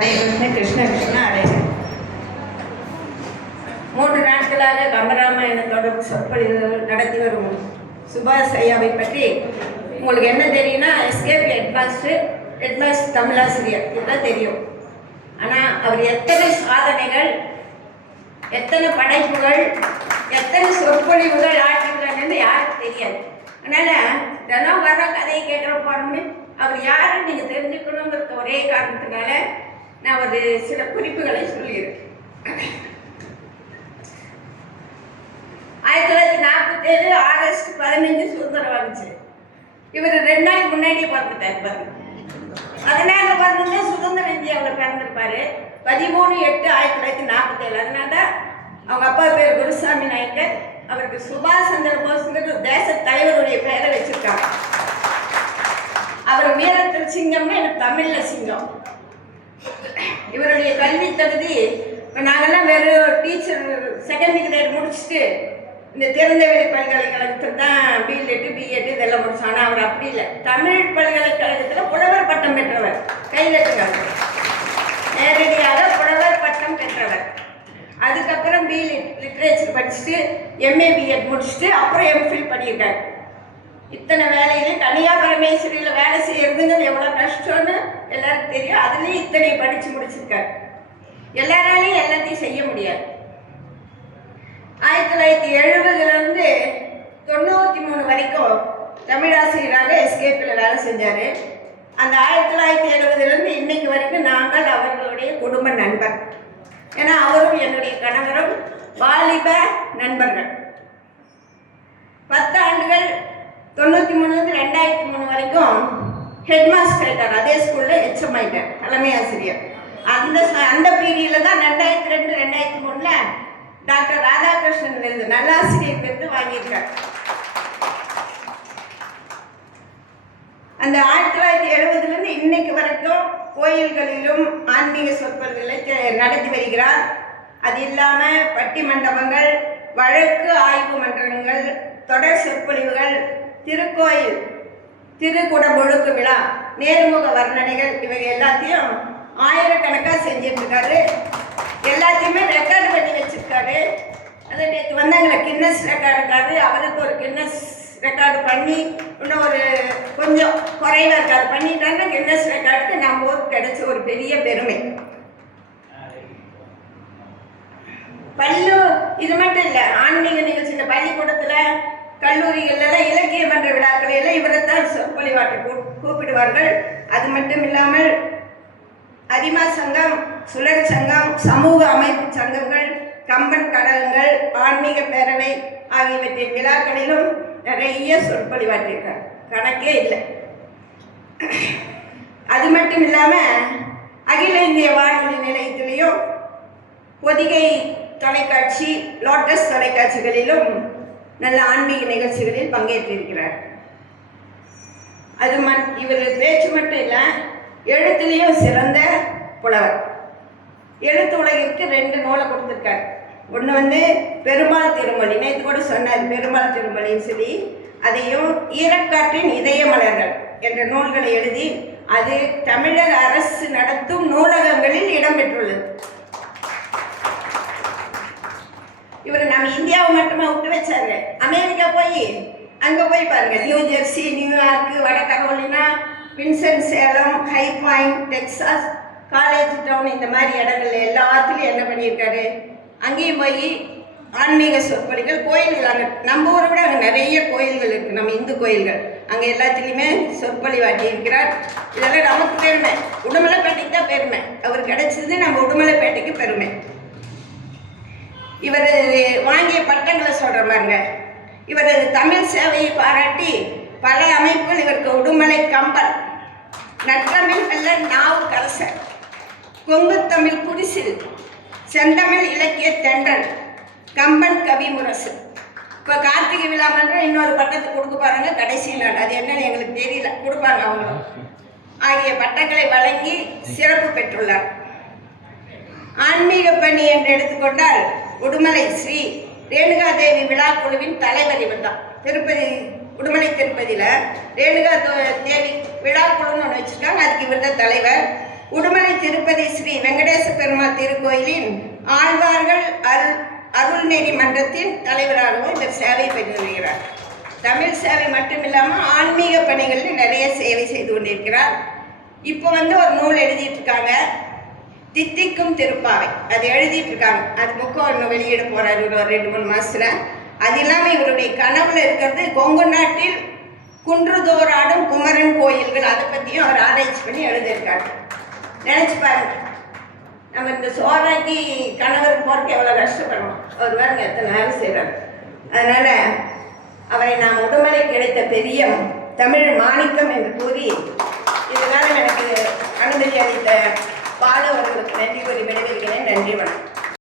ஹரே கிருஷ்ண கிருஷ்ண கிருஷ்ண ஹரே ஹரே. 3 நாட்களாக கம்பராமாயண தொடர்பு சொற்பொழிவுகள் நடத்தி வரும் சுபாஷ் ஐயாவை பற்றி உங்களுக்கு என்ன தெரியும்னா, எஸ்கேப் ஹெட்மாஸ்டர் தமிழாசிரியர் இதுதான் தெரியும். ஆனால் அவர் எத்தனை சாதனைகள், எத்தனை படைப்புகள், எத்தனை சொற்பொழிவுகள் ஆற்றிருக்காங்கன்னு யாருக்கு தெரியாது. அதனால் தினம் வர கதையை கேட்குற போகிறோம்னு அவர் யாருன்னு நீங்கள் தெரிஞ்சுக்கணுங்கிறது ஒரே காரணத்தினால நான் ஒரு சில குறிப்புகளை சொல்லியிருக்கேன். 1947 ஆகஸ்ட் 15 சுதந்திரம் வந்துச்சு. இவர் 2 நாள் முன்னாடியே பிறந்துட்டார் பாருங்க. 14 பிறந்தே சுதந்திர இந்தியாவில் பிறந்திருப்பாரு. 13/8/1947. அதனால அவங்க அப்பா பேர் குருசாமி நாயக்கர். அவருக்கு சுபாஷ் சந்திர போஸ்ங்கிற தேச தலைவருடைய பெயரை வச்சிருக்காங்க. அவர் வீரத்தில் சிங்கம்னா எனக்கு தமிழில் சிங்கம். இவருடைய கல்வி தகுதி இப்போ நாங்கள்லாம் வெறும் டீச்சர் செகண்ட் கிரேட் முடிச்சுட்டு இந்த திறந்தவெளி பல்கலைக்கழகத்தில் தான் பிஎட் பிஎட் இதெல்லாம் முடிச்சோம். ஆனால் அவர் அப்படி இல்லை. தமிழ் பல்கலைக்கழகத்தில் புலவர் பட்டம் பெற்றவர். கையிலட்டுங்க, நேரடியாக புலவர் பட்டம் பெற்றவர். அதுக்கப்புறம் பிஎட் லிட்ரேச்சர் படிச்சுட்டு எம்ஏ பிஎட் முடிச்சுட்டு அப்புறம் எம்ஃபில் பண்ணியிருக்காரு. இத்தனை வேலையிலையும் கன்னியா பரமேஸ்வரியில் வேலை செய்யறதுங்கிறது எவ்வளோ கஷ்டம்னு எல்லாருக்கும் தெரியும். அதுலேயும் இத்தனை படித்து முடிச்சிருக்காரு. எல்லாராலையும் எல்லாத்தையும் செய்ய முடியாது. 1970 93 வரைக்கும் தமிழாசிரியராக எஸ்கேப்பில் வேலை செஞ்சார். அந்த 1970 இன்னைக்கு வரைக்கும் நாங்கள் அவர்களுடைய குடும்ப நண்பர். ஏன்னா அவரும் என்னுடைய கணவரும் வாலிப நண்பர்கள். 10 ஆண்டுகள் 93 2003 வரைக்கும் ஹெட் மாஸ்டர் ஆகிட்டார். அதே ஸ்கூலில் ஹெச்எம் ஆகிட்டார், தலைமை ஆசிரியர். அந்த பீரியடில் தான் 2002 2003 டாக்டர் ராதாகிருஷ்ணன் விருது, நல்லாசிரியர் விருது வாங்கியிருக்கார். அந்த 1970 இன்னைக்கு வரைக்கும் கோயில்களிலும் ஆன்மீக சொற்பொழிவுகளை நடத்தி வருகிறார். அது இல்லாமல் பட்டி மண்டபங்கள், வழக்கு ஆய்வு மன்றங்கள், தொடர் சொற்பொழிவுகள், திருக்கோயில் திருக்குடமுழுக்கு விழா, நேர்முக வர்ணனைகள், இவை எல்லாத்தையும் ஆயிரக்கணக்காக செஞ்சிட்ருக்காரு. எல்லாத்தையுமே ரெக்கார்டு பண்ணி வச்சுருக்காரு. அது நேற்று வந்தாங்களே கின்னஸ் ரெக்கார்டுக்காரு. அவருக்கு ஒரு கின்னஸ் ரெக்கார்டு பண்ணி இன்னும் ஒரு கொஞ்சம் குறைவாக இருக்காது பண்ணிட்டாருன்னா கின்னஸ் ரெக்கார்டுக்கு நம்ம ஊருக்கு கிடைச்ச ஒரு பெரிய பெருமை. இது மட்டும் இல்லை, ஆன்மீக நிகழ்ச்சியில் பள்ளிக்கூடத்தில் கல்லூரிகளெல்லாம் இலக்கிய மன்ற விழாக்களெல்லாம் இவரைத்தான் சொற்பொழிவாற்ற கூப்பிடுவார்கள். அது மட்டும் இல்லாமல் அரிமா சங்கம், சுழற் சங்கம், சமூக அமைப்பு சங்கங்கள், கம்பன் கழகங்கள், ஆன்மீக பேரவை ஆகியவற்றின் விழாக்களிலும் நிறைய சொற்பொழிவாற்றிருக்கார். கணக்கே இல்லை. அது மட்டும் இல்லாமல் அகில இந்திய வானொலி நிலையத்திலையும் பொதிகை தொலைக்காட்சி, லோட்டஸ் தொலைக்காட்சிகளிலும் நல்ல ஆன்மீக நிகழ்ச்சிகளில் பங்கேற்றிருக்கிறார். இவர் பேச்சு மட்டும் இல்லை, எழுத்துலேயும் சிறந்த புலவர். எழுத்து உலகிற்கு 2 நூலை கொடுத்துருக்கார். ஒன்று பெருமாள் திருமொழி, நேற்று கூட சொன்னார் பெருமாள் திருமொழின்னு சொல்லி. அதையும் ஈரக்காற்றின் இதய மலர்கள் என்ற நூல்களை எழுதி அது தமிழக அரசு நடத்தும் நூலகங்களில் இடம்பெற்றுள்ளது. இவர் நம்ம இந்தியாவை மட்டுமா விட்டு வச்சாரு. அமெரிக்கா அங்கே போய் பாருங்க, நியூ ஜெர்சி, நியூயார்க்கு, வட Carolina, Winston Salem, High Point, Texas, college town, இந்த மாதிரி இடங்கள்ல எல்லாத்துலேயும் என்ன பண்ணியிருக்காரு. அங்கேயும் போய் ஆன்மீக சொற்பொழிகள், கோயில்கள், அங்கே நம்ம ஊரை விட அங்கே நிறைய கோயில்கள் இருக்குது, நம்ம இந்து கோயில்கள், அங்கே எல்லாத்துலேயுமே சொற்பொழிவாட்டி இருக்கிறார். இதெல்லாம் நமக்கு பெருமை, உடுமலைப்பேட்டைக்கு தான் பெருமை. அவர் கிடைச்சது நம்ம உடுமலைப்பேட்டைக்கு பெருமை. இவர் வாங்கிய பட்டங்களை சொல்கிற மாதிரிங்க, இவரது தமிழ் சேவையை பாராட்டி பல அமைப்புகள் இவருக்கு உடுமலை கம்பன், நற்றமிழ் வெல்ல நாவுக்கரசர், கொங்கு தமிழ் குடிசில், செந்தமிழ் இலக்கிய தென்றல், கம்பன் கவி முரசு. இப்போ கார்த்திகை விழா மன்றம் இன்னொரு பட்டத்தை கொடுக்க பாருங்க, கடைசி நாள், அது என்னன்னு எங்களுக்கு தெரியல, கொடுப்பாங்க அவங்களும். ஆகிய பட்டங்களை வழங்கி சிறப்பு பெற்றுள்ளார். ஆன்மீக பணி என்று எடுத்துக்கொண்டால் உடுமலை ஸ்ரீ ரேணுகா தேவி விழா குழுவின் தலைவர் இவர் தான். உடுமலை திருப்பதியில் ரேணுகா தேவி விழா குழுன்னு ஒன்று வச்சுருக்காங்க, அதுக்கு இவர் தான் தலைவர். உடுமலை திருப்பதி ஸ்ரீ பெருமாள் திருக்கோயிலின் ஆழ்வார்கள் அருள்நெறி மன்றத்தின் தலைவராகவும் இவர் சேவை பெற்று வருகிறார். தமிழ் சேவை மட்டுமில்லாமல் ஆன்மீக பணிகளில் நிறைய சேவை செய்து கொண்டிருக்கிறார். இப்போ ஒரு நூல் எழுதிட்டு இருக்காங்க, தித்திக்கும் திருப்பாவை. அது எழுதிட்டு இருக்காங்க. அது புக்கம் இன்னும் வெளியிட போறாரு ஒரு 2-3 மாசத்துல. அது இல்லாமல் இவருடைய கனவுல இருக்கிறது கொங்கு நாட்டில் குன்றுதோறாடும் குமரன் கோயில்கள். அதை பற்றியும் அவர் ஆராய்ச்சி பண்ணி எழுதியிருக்காரு. நினைச்சு பாருங்க, நம்ம இந்த சோறாக்கி கணவருக்கு போறதுக்கு எவ்வளோ கஷ்டப்படணும். அவர் பாருங்க எத்தனை நேரம் செய்கிறார். அதனால அவரை நாம் உடமலை கிடைத்த பெரிய தமிழ் மாணிக்கம் என்று கூறி இதனால் எனக்கு அனுமதி அளித்த பாலு அவர்களுக்கு நன்றி கூறி விடைபெறுகிறேன். நன்றி, வணக்கம்.